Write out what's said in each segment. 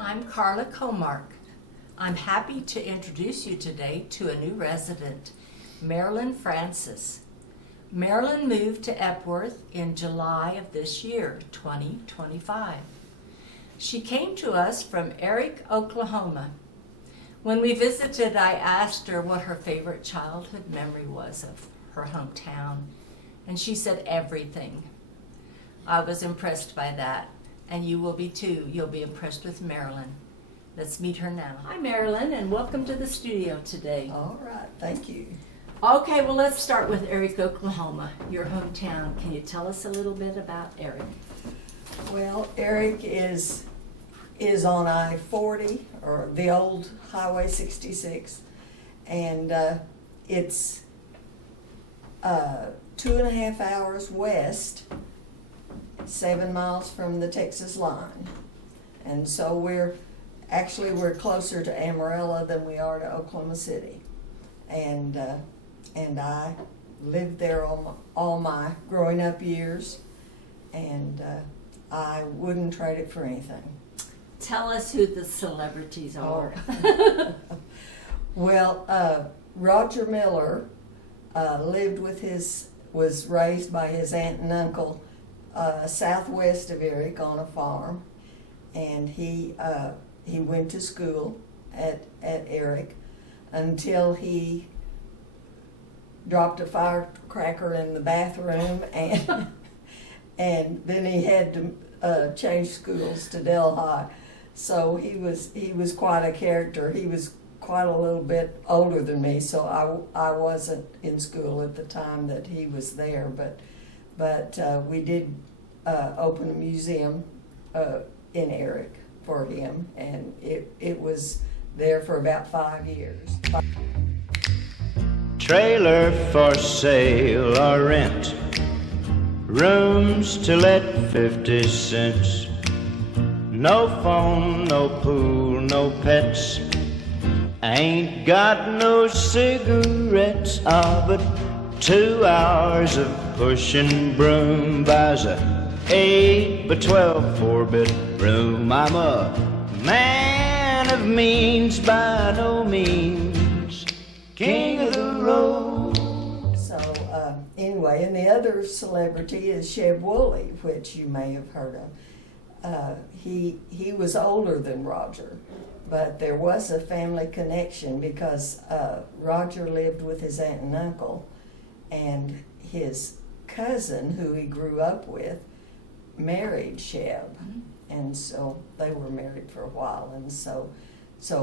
I'm Carla Comark. I'm happy to introduce you today to a new resident, Marilyn Francis. Marilyn moved to Epworth in July of this year, 2025. She came to us from Eric, Oklahoma. When we visited, I asked her what her favorite childhood memory was of her hometown, and she said everything. I was impressed by that, and you will be too. You'll be impressed with Marilyn. Let's meet her now. Hi, Marilyn, and welcome to the studio today. All right, thank you. Okay, well, let's start with Eric, Oklahoma, your hometown. Can you tell us a little bit about Eric? Well, Eric is on I-40, or the old Highway 66, and it's 2.5 hours west, 7 miles from the Texas line. And so we're closer to Amarillo than we are to Oklahoma City. And I lived there all my growing up years, and I wouldn't trade it for anything. Tell us who the celebrities are. Well, Roger Miller was raised by his aunt and uncle southwest of Eric on a farm, and he went to school at Eric until he dropped a firecracker in the bathroom, and then he had to change schools to Delhi. So he was quite a character. He was quite a little bit older than me, so I wasn't in school at the time that he was there. But we did open a museum in Eric for him, and it was there for about 5 years. Trailer for sale or rent, rooms to let 50 cents. No phone, no pool, no pets. Ain't got no cigarettes, but 2 hours of pushing broom buys a 8 by 12 4-bedroom. I'm a man of means by no means, king of the road. So anyway, and the other celebrity is Sheb Woolley, which you may have heard of. He was older than Roger, but there was a family connection because Roger lived with his aunt and uncle, and his cousin, who he grew up with, married Sheb, and so they were married for a while, and so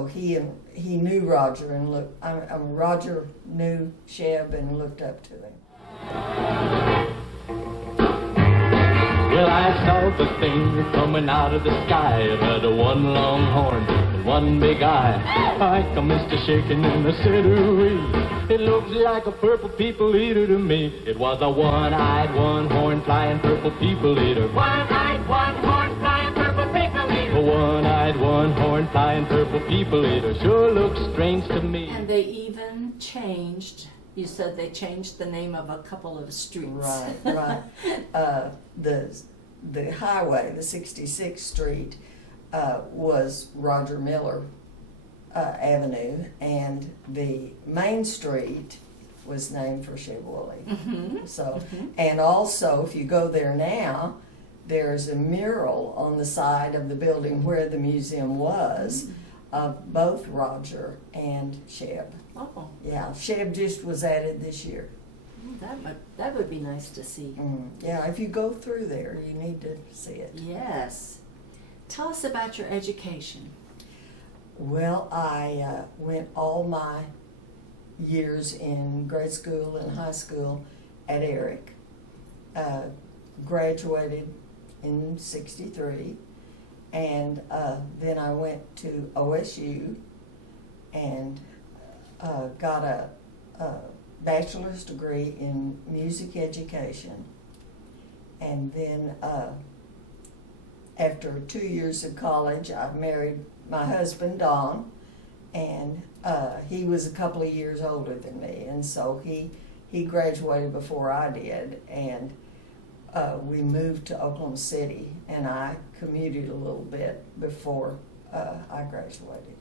he knew Roger and Roger knew Sheb and looked up to him. Well, I saw the thing coming out of the sky. It had a one long horn and one big eye, like a Mr. Shaking in the city. It looks like a purple people eater to me. It was a one-eyed, one-horn flying purple people eater. One-eyed, one-horn flying purple people eater. A one-eyed, one-horn flying purple people eater sure looks strange to me. And they even changed. You said they changed the name of a couple of streets. Right. The highway, the 66th Street, was Roger Miller Avenue, and the main street was named for Sheb Woolley. And also, if you go there now, there's a mural on the side of the building where the museum was of both Roger and Sheb. Oh. Yeah, Sheb just was added this year. That would be nice to see. Yeah, if you go through there, you need to see it. Yes. Tell us about your education. Well, I went all my years in grade school and high school at Eric. Graduated in '63, and then I went to OSU and got a bachelor's degree in music education, and then after 2 years of college, I married my husband, Don, and he was a couple of years older than me, and so he graduated before I did, and we moved to Oklahoma City, and I commuted a little bit before I graduated.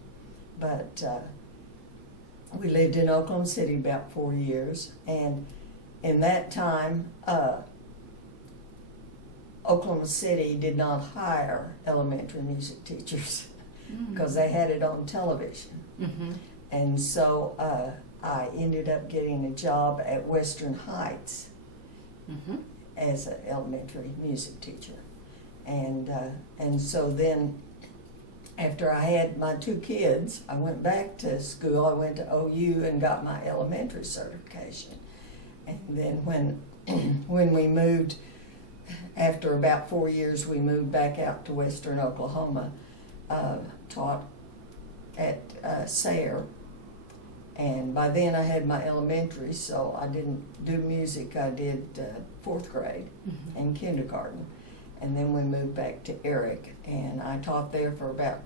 But we lived in Oklahoma City about 4 years, and in that time, Oklahoma City did not hire elementary music teachers because they had it on television. Mm-hmm. And so I ended up getting a job at Western Heights Mm-hmm. as an elementary music teacher. And so then, after I had my 2 kids, I went back to school. I went to OU and got my elementary certification. And then when we moved, after about 4 years, we moved back out to western Oklahoma, taught at Sayre. And by then I had my elementary, so I didn't do music. I did 4th grade Mm-hmm. and kindergarten. And then we moved back to Eric, and I taught there for about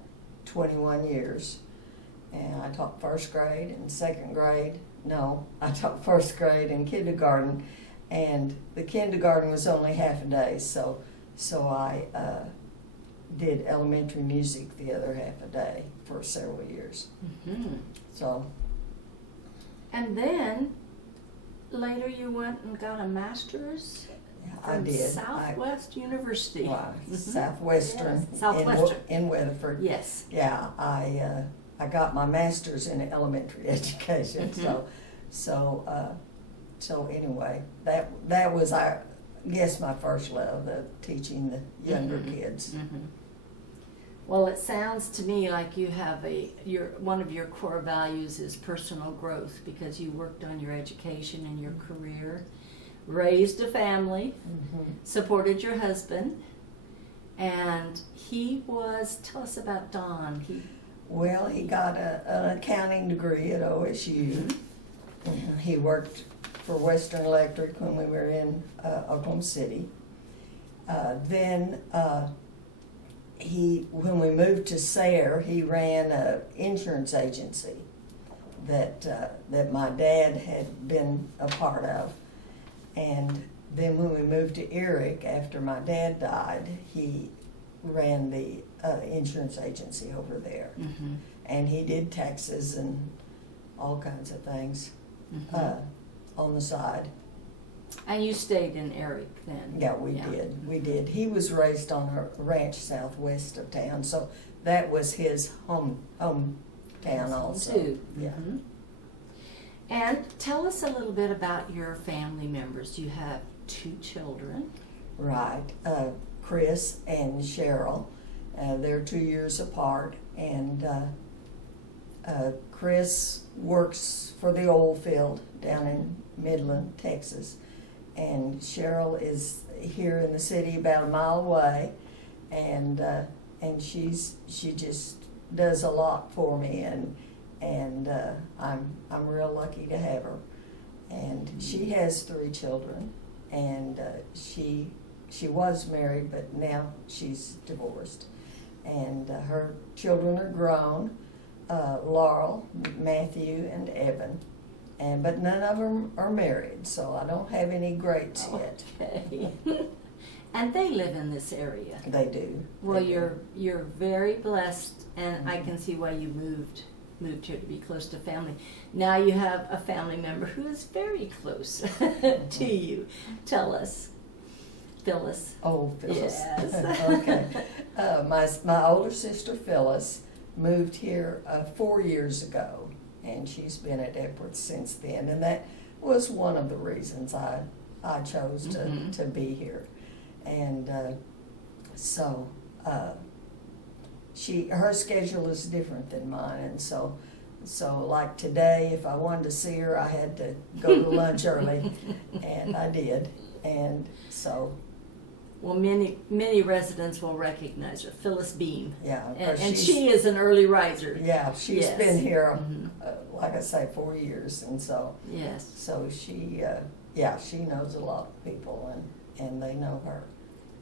21 years. And I taught 1st grade and 2nd grade. No, I taught 1st grade and kindergarten, and the kindergarten was only half a day, so I did elementary music the other half a day for several years. Mm-hmm. So And then later you went and got a master's yeah, I from did. Southwest University. Wow, Mhm. Southwestern, Yes, Southwestern. In Weatherford. Yes. Yeah, I got my master's in elementary education. Mhm. So anyway, that was, I guess, my first love, the teaching the younger Mhm. kids. Mm-hmm. Well, it sounds to me like you have one of your core values is personal growth, because you worked on your education and your career, raised a family, Mhm. supported your husband, and tell us about Don. Well, he got an accounting degree at OSU. He worked for Western Electric when we were in Oklahoma City. Then when we moved to Sayre, he ran an insurance agency that my dad had been a part of. And then when we moved to Eric, after my dad died, he ran the insurance agency over there. Mm-hmm. And he did taxes and all kinds of things Mm-hmm. on the side. And you stayed in Eric then? Yeah, we did. He was raised on a ranch southwest of town, so that was his hometown also. Too. Yeah. Mhm. And tell us a little bit about your family members. You have 2 children. Right. Chris and Cheryl. They're 2 years apart, and Chris works for the oil field down in Midland, Texas, and Cheryl is here in the city about a mile away, and she just does a lot for me, and I'm real lucky to have her. And she has 3 children, and she was married, but now she's divorced, and her children are grown. Laurel, Matthew, and Evan, but none of them are married, so I don't have any greats yet. Okay. And they live in this area. They do. Well, They do. you're very blessed, and I Mhm. can see why you moved here to be close to family. Now you have a family member who is very close to you. Tell us, Phyllis. Oh, Phyllis. Yes. Okay. My older sister Phyllis moved here 4 years ago, and she's been at Epworth since then, and that was one of the reasons I chose Mhm. to be here. And so her schedule is different than mine, and so like today, if I wanted to see her, I had to go to lunch early, and I did, and so. Well, many residents will recognize her, Phyllis Beam. Yeah, And she is an early riser. Yeah, she's Yes. been here, Mhm. like I say, 4 years, and so Yes. she knows a lot of people, and they know her.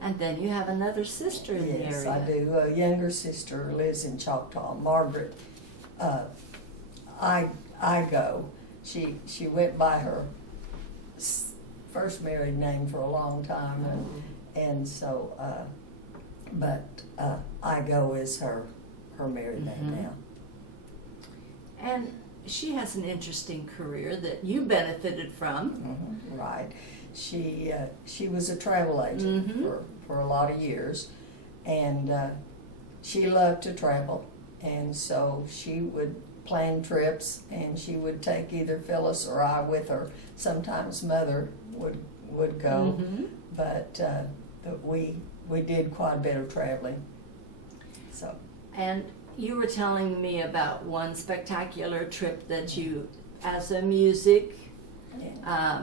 And then you have another sister in the Yes, area. I do. A younger sister lives in Choctaw, Margaret. I go. She went by her first married name for a long time, and so, but I go as her her married man Mhm. now. And she has an interesting career that you benefited from. Right. She was a travel agent Mhm. for a lot of years, and she loved to travel, and so she would plan trips, and she would take either Phyllis or I with her. Sometimes Mother would go, Mhm. but we did quite a bit of traveling. So. And you were telling me about one spectacular trip that you, as a music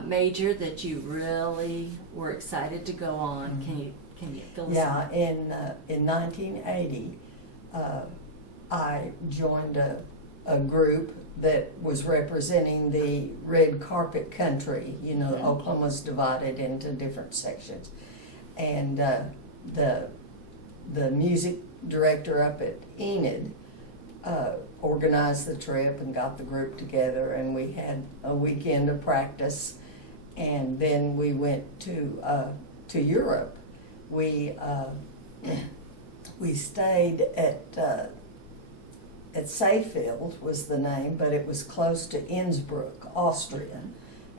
major, that you really were excited to go on. Mm-hmm. Can you fill us Yeah, in 1980, I joined a group that was representing the red carpet country. You know, Mhm. Oklahoma's divided into different sections, and the music director up at Enid organized the trip and got the group together, and we had a weekend of practice, and then we went to Europe. We stayed at Seyfield was the name, but it was close to Innsbruck, Austria,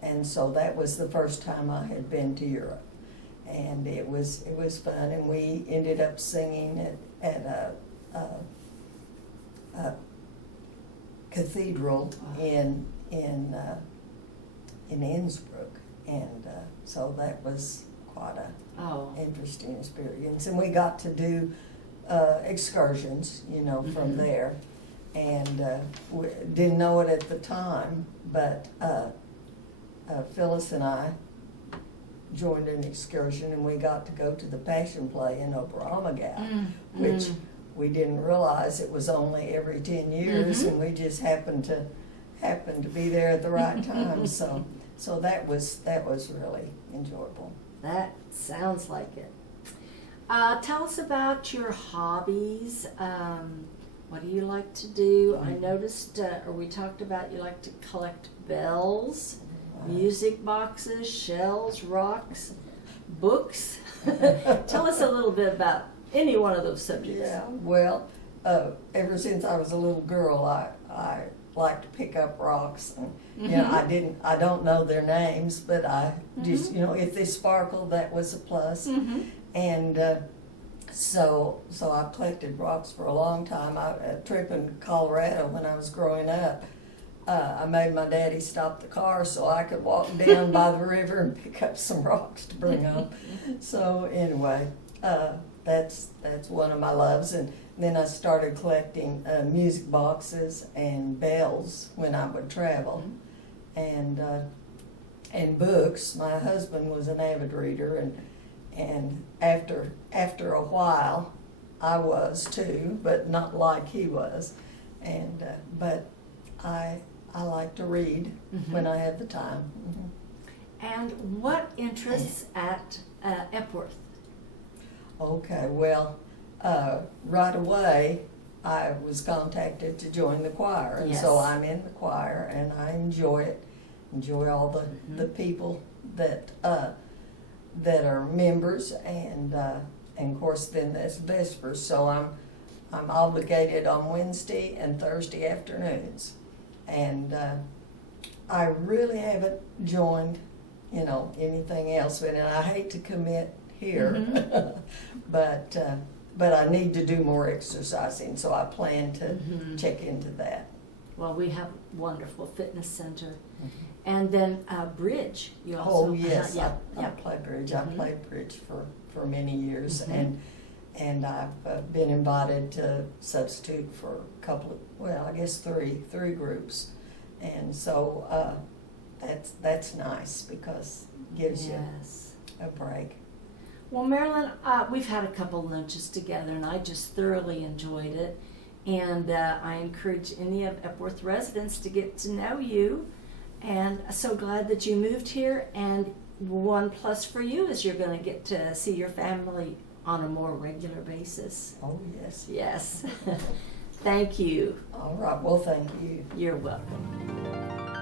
and so that was the first time I had been to Europe, and it was fun, and we ended up singing at a cathedral in Innsbruck, and so that was quite a interesting experience, and we got to do excursions, you know, from Mhm. there, and we didn't know it at the time, but Phyllis and I joined an excursion, and we got to go to the Passion Play in Oberammergau, which we didn't realize it was only every 10 years, Mhm. and we just happened to be there at the right time. So that was really enjoyable. That sounds like it. Tell us about your hobbies. What do you like to do? I noticed, or we talked about, you like to collect bells, music boxes, shells, rocks, books. Tell us a little bit about any one of those subjects. Yeah, well, ever since I was a little girl, I liked to pick up rocks, and you know, I don't know their names, but I just, you know, if they sparkle, that was a plus. And so I collected rocks for a long time. A trip in Colorado when I was growing up, I made my daddy stop the car so I could walk down by the river and pick up some rocks to bring home. So anyway, that's one of my loves. And then I started collecting music boxes and bells when I would travel, and books. My husband was an avid reader, and after a while, I was too, but not like he was. And but I like to read when I have the time. And what interests at Epworth? Okay, well, right away, I was contacted to join the choir, and so Yes. I'm in the choir, and I enjoy it. Enjoy all the people that are members, and of course then that's Vespers, so I'm obligated on Wednesday and Thursday afternoons, and I really haven't joined, you know, anything else, and I hate to commit here, but I need to do more exercising, so I plan to check into that. Well, we have a wonderful fitness center. And then bridge. You also, Oh, yes, yeah, I play bridge. I played bridge for many years, Mhm. and I've been invited to substitute for a couple of, well, I guess three groups, and so that's nice because it gives yes. you a break. Well, Marilyn, we've had a couple lunches together, and I just thoroughly enjoyed it. And I encourage any of Epworth residents to get to know you. And so glad that you moved here. And one plus for you is you're going to get to see your family on a more regular basis. Oh, yes. Yes. Thank you. All right, well, thank you. You're welcome.